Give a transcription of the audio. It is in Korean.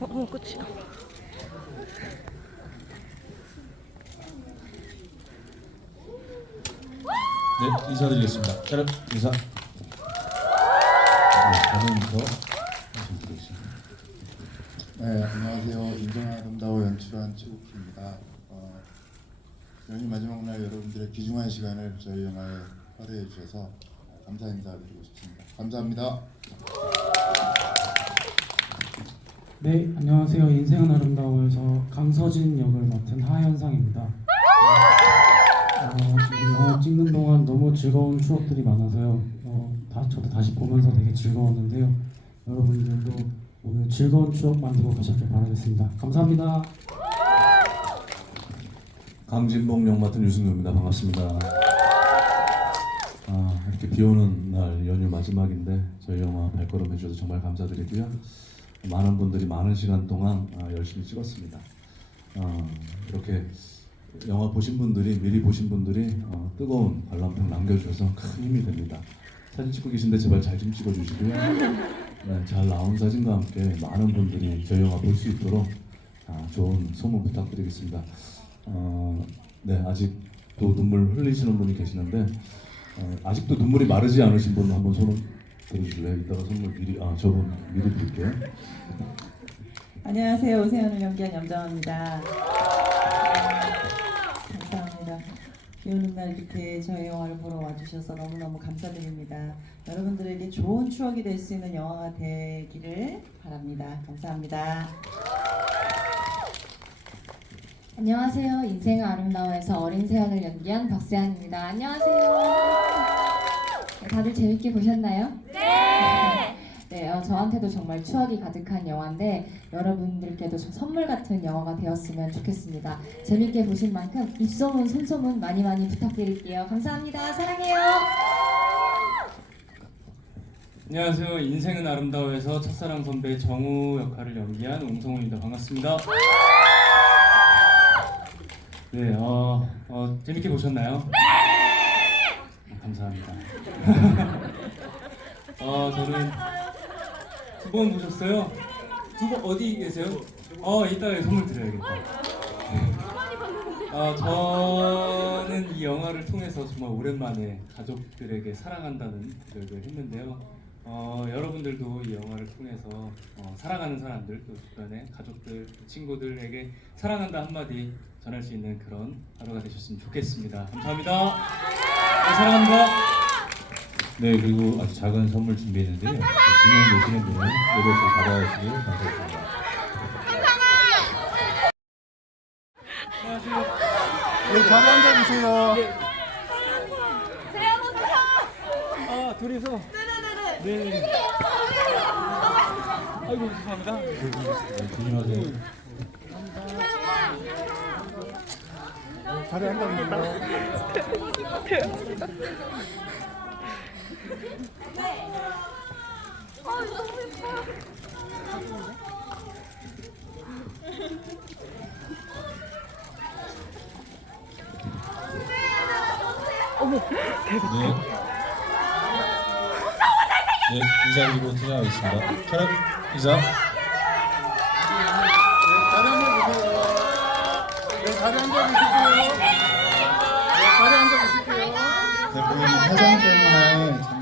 어, 어 끝이야. 네, 인사드리겠습니다. 차렷 인사. 네, 단원부터 말씀드리겠습니다. 네, 안녕하세요. 인정한 아름다워 연출한 최국희입니다. 어, 연휴 마지막 날 여러분들의 귀중한 시간을 저희 영화에 활용해 주셔서 감사 인사드리고 싶습니다. 감사합니다. 네, 안녕하세요. 인생은 아름다워에서 강서진 역을 맡은 하현상입니다. 어, 이 영화 찍는 동안 너무 즐거운 추억들이 많아서요. 어, 다, 저도 다시 보면서 되게 즐거웠는데요. 여러분들도 오늘 즐거운 추억 만들고 가셨길 바라겠습니다. 감사합니다. 강진봉 역 맡은 유승규입니다. 반갑습니다. 아, 이렇게 비 오는 날 연휴 마지막인데 저희 영화 발걸음 해주셔서 정말 감사드리고요. 많은 분들이 많은 시간 동안 아, 열심히 찍었습니다. 어, 이렇게 영화 보신 분들이 미리 보신 분들이 어, 뜨거운 관람평 남겨주셔서 큰 힘이 됩니다. 사진 찍고 계신데 제발 잘 좀 찍어주시고요. 네, 잘 나온 사진과 함께 많은 분들이 저희 영화 볼 수 있도록 아, 좋은 소문 부탁드리겠습니다. 어, 네 아직도 눈물 흘리시는 분이 계시는데 어, 아직도 눈물이 마르지 않으신 분 한번 손을 들어주실래요? 이따가 선물 미리 아 저분 미리 드릴게요. 안녕하세요. 오세훈을 연기한 염정입니다. 감사합니다. 비 오는 날 이렇게 저희 영화를 보러 와주셔서 너무너무 감사드립니다. 여러분들에게 좋은 추억이 될 수 있는 영화가 되기를 바랍니다. 감사합니다. 안녕하세요. 인생은 아름다워에서 어린 세연을 연기한 박세안입니다. 안녕하세요. 네, 다들 재밌게 보셨나요? 네. 네, 어, 저한테도 정말 추억이 가득한 영화인데 여러분들께도 좀 선물 같은 영화가 되었으면 좋겠습니다. 재밌게 보신 만큼 입소문, 손소문 많이 많이 부탁드릴게요. 감사합니다. 사랑해요. 안녕하세요. 인생은 아름다워에서 첫사랑 선배 정우 역할을 연기한 웅성훈입니다. 반갑습니다. 네, 어, 어 재밌게 보셨나요? 네. 감사합니다. 어, 저는 두 번 보셨어요? 두 번 어디 계세요? 어, 이따가 선물 드려야겠다. 어, 저는 이 영화를 통해서 정말 오랜만에 가족들에게 사랑한다는 고백을 했는데요. 어, 여러분들도 이 영화를 통해서 어, 사랑하는 사람들, 또 주변의 가족들, 친구들에게 사랑한다 한마디 전할 수 있는 그런 하루가 되셨으면 좋겠습니다. 감사합니다. 네, 사랑합니다. 네 그리고 아주 작은 선물 준비했는데요. 진행 되시는 분은 이것을 받아주시길 감사드립니다. 네, 자리 앉아주세요. 아, 둘이서. 네네네. 아이고, 죄송합니다. 네, 조심하세요. 자리 앉아주세요. 네. 네, 인사드리고 퇴장하겠습니다. 차렷 인사. 네, 자리 앉아주시고요. 네, 자리 앉아주실게요. 네, 본인 회장 때문에